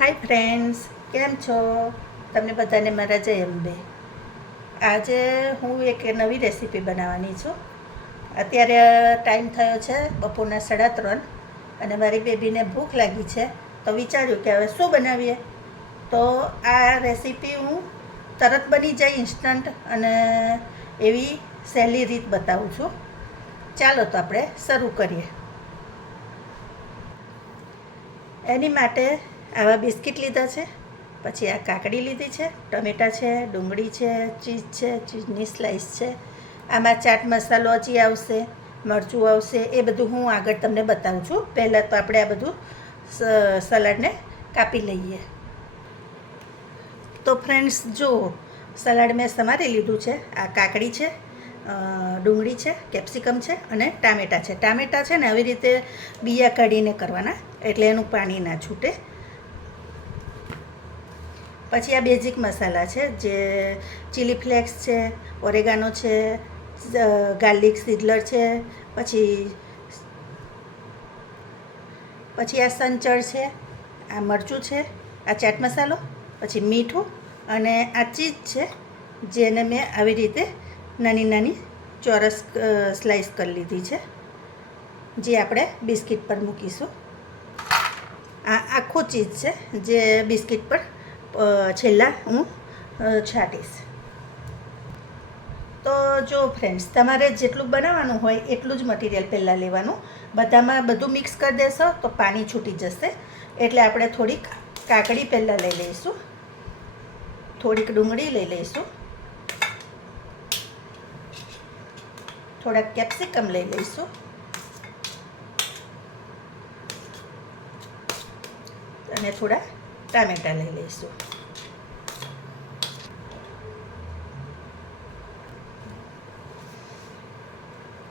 Hi friends કેમ છો? તમને બધાને મારા જય અંબે. આજે હું એક નવી રેસીપી બનાવવાની છું. અત્યારે ટાઈમ થયો છે બપોરના સાડા ત્રણ અને મારી બેબીને ભૂખ લાગી છે, તો વિચાર્યું કે હવે શું બનાવીએ? તો આ રેસીપી હું તરત બની જાય ઇન્સ્ટન્ટ અને એવી સહેલી રીત બતાવું છું. ચાલો તો આપણે શરૂ કરીએ. એની માટે આવા બિસ્કિટ લીધા છે. પછી આ કાકડી લીધી છે. ટમેટાં છે, ડુંગળી છે, ચીઝ છે, ચીઝની સ્લાઈસ છે. આમાં ચાટ મસાલો હજી આવશે, મરચું આવશે, એ બધું હું આગળ તમને બતાવું છું. પહેલાં તો આપણે આ બધું સલાડને કાપી લઈએ. તો ફ્રેન્ડ્સ, જો સલાડ મેં સમારી લીધું છે. આ કાકડી છે ડુંગળી છે, કેપ્સિકમ છે અને ટામેટાં છે. ટામેટાં છે ને આવી રીતે બિયા કાઢીને કરવાના, એટલે એનું પાણી ના છૂટે. પછી આ બેઝિક મસાલા છે, જે ચીલી ફ્લેક્સ છે, ઓરેગાનો છે ગાર્લિક સિડલર છે, પછી પછી આ સંચર છે, આ મરચું છે, આ ચાટ મસાલો, પછી મીઠું અને આ ચીઝ છે, જેને મેં આવી રીતે નાની નાની ચોરસ સ્લાઈસ કરી લીધી છે, જે આપણે બિસ્કિટ પર મૂકીશું. આ આખું ચીઝ છે, જે બિસ્કિટ પર છેલ્લા હું છાંટીશ. તો જો ફ્રેન્ડ્સ તમારે જેટલું બનાવવાનું હોય એટલું જ મટીરિયલ પહેલાં લેવાનું. બધામાં બધું મિક્સ કરી દેશો તો પાણી છૂટી જશે. એટલે આપણે થોડીક કાકડી પહેલાં લઈ લઈશું. થોડીક ડુંગળી લઈ લઈશું. થોડાક કેપ્સિકમ લઈ લઈશું. અને થોડા ટામેટાં લઈ લઈશું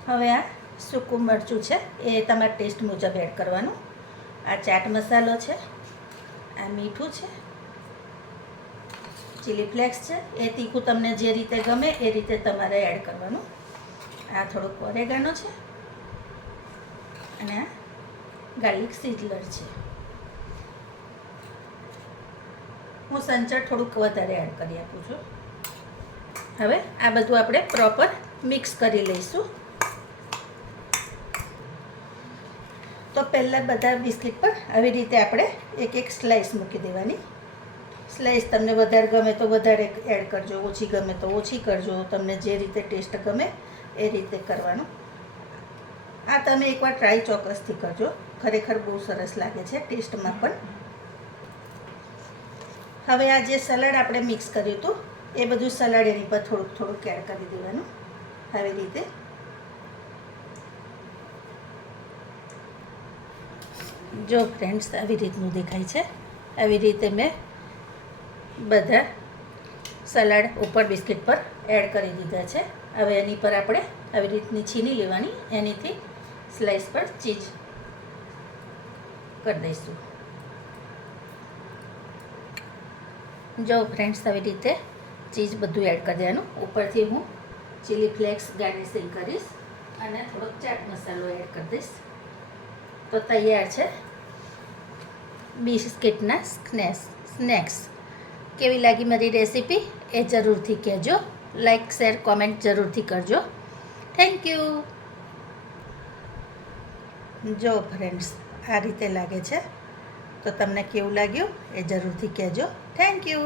હવે આ સૂકું મરચું છે, એ તમારા ટેસ્ટ મુજબ એડ કરવાનું. આ ચાટ મસાલો છે, આ મીઠું છે ચીલી ફ્લેક્સ છે, એ તીખું તમને જે રીતે ગમે એ રીતે તમારે એડ કરવાનું. આ થોડુંક ઓરેગાનો છે, અને આ ગાર્લિક સિઝલર છે. હું સંચળ થોડુંક વધારે એડ કરી આપું છું. હવે આ બધું આપણે પ્રોપર મિક્સ કરી લઈશું. તો પહેલાં બધા બિસ્કિટ પર આવી રીતે આપણે એક એક સ્લાઈસ મૂકી દેવાની. સ્લાઈસ તમને વધારે ગમે તો વધારે એડ કરજો, ઓછી ગમે તો ઓછી કરજો, તમને જે રીતે ટેસ્ટ ગમે એ રીતે કરવાનું. આ તમે એકવાર ટ્રાય ચોક્કસથી કરજો. ખરેખર બહુ સરસ લાગે છે ટેસ્ટમાં પણ. હવે આ જે સલાડ આપણે મિક્સ કર્યું હતું, એ બધું સલાડ એની પર થોડુંક થોડુંક એડ કરી દેવાનું. આવી રીતે. જો ફ્રેન્ડ્સ આવી રીતનું દેખાય છે. આવી રીતે મેં બધા સલાડ ઉપર બિસ્કિટ પર એડ કરી દીધા છે. હવે એની પર આપણે આવી રીતની છીની લેવાની. એનીથી સ્લાઇસ પર ચીઝ કરી દઈશું. જો ફ્રેન્ડ્સ આવી રીતે ચીઝ બધું એડ કરી દેવાનું. ઉપરથી હું ચીલી ફ્લેક્સ ગાર્નિશિંગ કરીશ અને થોડોક ચાટ મસાલો એડ કરી દઈશ. તો તૈયાર છે. બિસ્કિટના સ્નેક્સ સ્નેક્સ કેવી લાગી મારી રેસીપી એ જરૂરથી કહેજો. લાઈક શેર કોમેન્ટ જરૂરથી કરજો. થેન્ક યુ જો ફ્રેન્ડ્સ આ રીતે લાગે છે. તો તમને કેવું લાગ્યું એ જરૂરથી કહેજો. Thank you